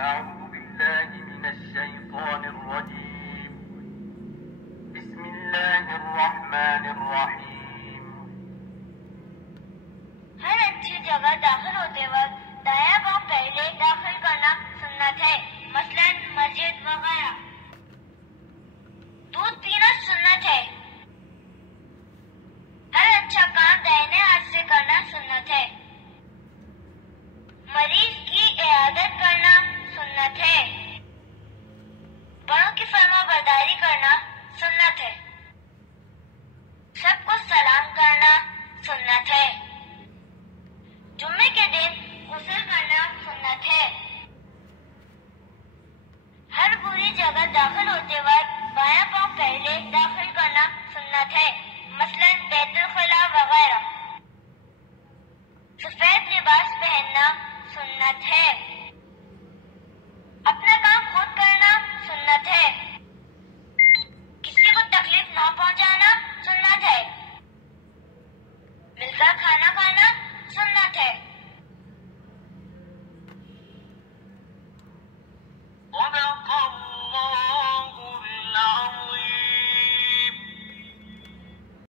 أعوذ بالله من الشيطان الرجيم. بسم الله الرحمن الرحیم. ہر اچھی جگہ داخل ہوتے وقت دایاں پاؤں پہلے داخل کرنا سنت ہے، مثلا مسجد وغیرہ. دودھ پینا سنت ہے. ہر اچھا کام دائیں ہاتھ سے کرنا سنت ہے. مریض کی عیادت کرنا سنت ہے. بڑوں کی فرما برداری کرنا سنت ہے. سب کو سلام کرنا سنت ہے. جمعے کے دن غسل کرنا سنت ہے. ہر بری جگہ داخل ہوتے وقت بایاں پاؤں پہلے داخل کرنا سنت ہے، مثلا بیت الخلاء وغیرہ. سفید لباس پہننا سنت ہے.